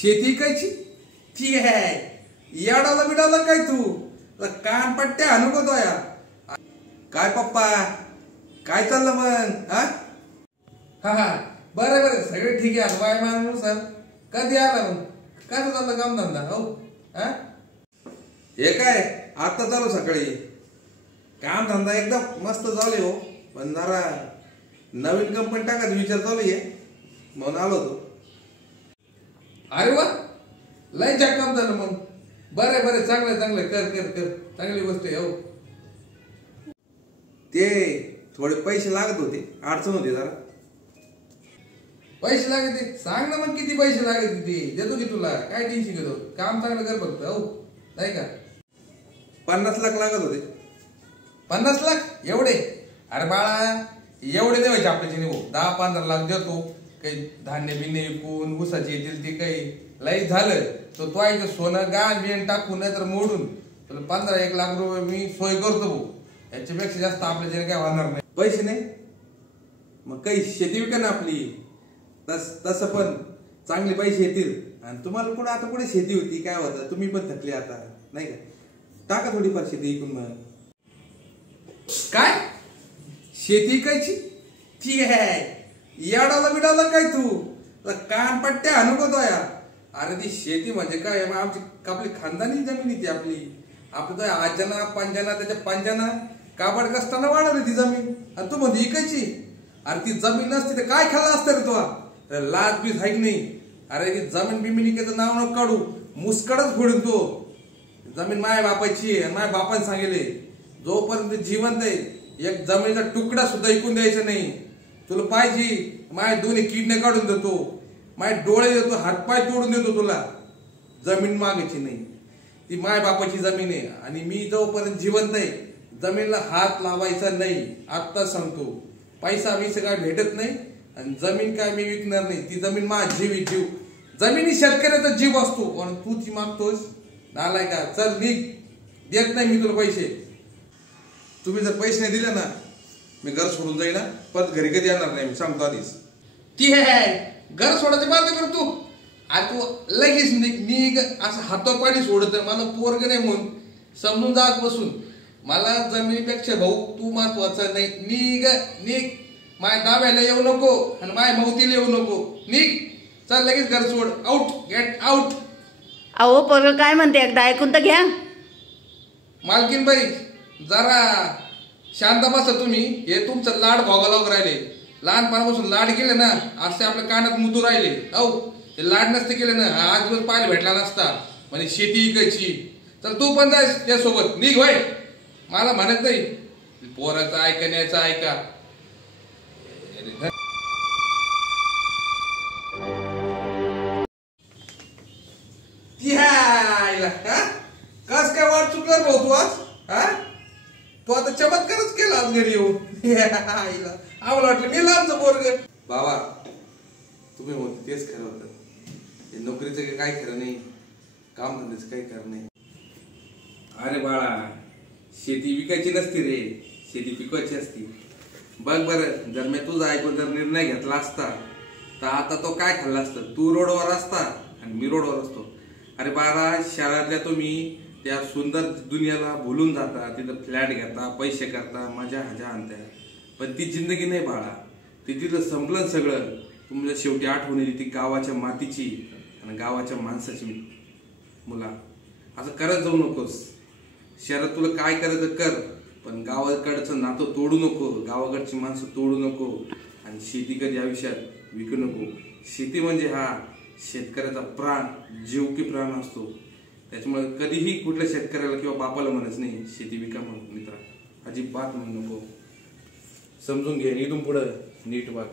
शेती कायची ठीक आहे. याडाला बिडाला काय तू कान पट्ट्या आणू का या काय पप्पा काय चाललं मग हा हा बरं बरं सगळे ठीक आहे. बाय मानून सर कधी आला मग कसं चाललं काम धंदा हो हा हे काय आता चालू सकाळी काम धंदा एकदम मस्त चालू हो. पण जरा नवीन कंपनी टाकायचा विचार चालू आहे म्हणून आलो होतो. अरे वा लय काम झालं मग. बरं बरं चांगलं चांगलं कर कर कर चांगली गोष्ट आहे हो. ते थोडे पैसे लागत होते अडचण होती जरा. पैसे लागते सांग ना मग किती पैसे लागत ते देतो की तुला काय टेन्शन घेतो. काम चांगलं कर फक्त हो नाही का. 50 लाख लागत होते. 50 लाख एवढे अरे बाळा एवढे द्यायचे आपल्याचे नाही. 10-15 लाख देतो काही धान्य बिन्य विकून ऊसाचे येतील ते काही लई झालं तो आहे सोनं गाण बिन टाकून नाही तर मोडून तुला 15-1 लाख रुपये मी सोय करतो भाऊ. याच्यापेक्षा जास्त आपल्याच्या काय होणार नाही. पैसे नाही मग काही शेती विका ना आपली. तसं पण चांगले पैसे येतील. आणि तुम्हाला पुढे आता पुढे शेती होती काय होतं तुम्ही पण थकले आता नाही का. टाका थोडीफार शेती विकून. मग काय शेती कायची ठीक आहे. याडाला बिडाला काय तू कान पट्ट्या आणू का या अरे ती शेती म्हणजे काय आमची आपली खानदानी जमीन ती आपली आपलं तर आजना पंजाना त्याच्या पंजाना काबड कष्टानं वाढवली ती जमीन. आणि तू म्हणजे इकायची अरे ती जमीन नसती तर काय खाल्ला असतं रे तुला लाज बीज हाईक नाही. अरे ती जमीन बिमिनिकेचं नाव नको काढू मुस्कडच फोडून तो. जमीन माय बापाची आणि माझ्या बापाने सांगितले जोपर्यंत जिवंत आहे एक जमिनीचा तुकडा सुद्धा ऐकून द्यायचा नाही. तुला पाहिजे माझ्या दोन्ही किडने काढून देतो माझे डोळे देतो हातपाय तोडून देतो तुला. जमीन मागायची नाही ती माय बापाची जमीन आहे. आणि मी जोपर्यंत जिवंत आहे जमीनला हात लावायचा नाही आत्ता सांगतो. पैसा बिसा काय भेटत नाही आणि जमीन काय मी विकणार नाही. ती जमीन माझी जीव जमीन ही शेतकऱ्याचा जीव असतो. पण तू ती मागतोस नालाय का. चल निघ देत नाही मी तुला पैसे. तुम्ही जर पैसे नाही दिले ना मी घर सोडून जाईना परत घरी कधी येणार नाही मी सांगतो आधीच. ती आहे घर सोडायची बात कर तू. आ तू लगेच निघ असं हातो पाणी सोडत मला पोरग नाही म्हणून समजून जात बसून. मला जमिनीपेक्षा भाऊ तू महत्वाचा नाही. निघ निघ माय दाब्याला येऊ नको आणि माय मौतीला येऊ नको. निघ चल लगेच घर सोड. Out get out. अहो पोरग काय म्हणते एकदा ऐकून तर घ्या. मालकीन बाई जरा शांत बसा तुम्ही. हे तुमचं लाड भोगायला राहिले. लहानपणापासून लाड केले ना असे आपल्या कानात मुतू राहिले. अहो हे लाड नसते केले ना आज दिवस पाहायला भेटला नसता. म्हणजे शेती इकायची. तर तू पण जाय त्यासोबत निघ होय. मला म्हणत नाही पोराचं ऐकण्याचं ऐका. कस काय वाट चुकणार भाऊ तू आज हा. तू आता चमत्कारच केला आज घरी येऊन. आम्हाला वाटलं मी लांबचं पोरग. बाबा तुम्ही म्हणते तेच खरं होतं. नोकरीचं काय खरं नाही काम धंद्याचं काही खरं नाही. अरे बाळा शेती विकायची नसती रे शेती पिकवायची असती. बघ बरं जर मी तुझा ऐकून जर निर्णय घेतला असता तर आता तो काय खाल्ला असतं. तू रोडवर असता आणि मी रोडवर असतो. अरे बाळा शहरातल्या तुम्ही त्या सुंदर दुनियाला भुलून जाता. तिथं फ्लॅट घेता पैसे करता मजा हजा आणता. पण ती जिंदगी नाही बाळा. ती तिथं संपलं सगळं. तुमच्या शेवटी आठवण येते ती गावाच्या मातीची आणि गावाच्या माणसाची. मुला असं करत जाऊ नकोस. शहरात तुला काय करायचं कर पण गावाकडचं नातं तोडू नको. गावाकडची माणसं तोडू नको. आणि शेती कधी आयुष्यात विकू नको. शेती म्हणजे हा शेतकऱ्याचा प्राण जीव की प्राण असतो. त्याच्यामुळे कधीही कुठल्या शेतकऱ्याला किंवा बापाला म्हणत नाही शेती विका म्हणून मित्रा. अजिबात म्हणू नको. समजून घे इथून पुढं नीट वाग.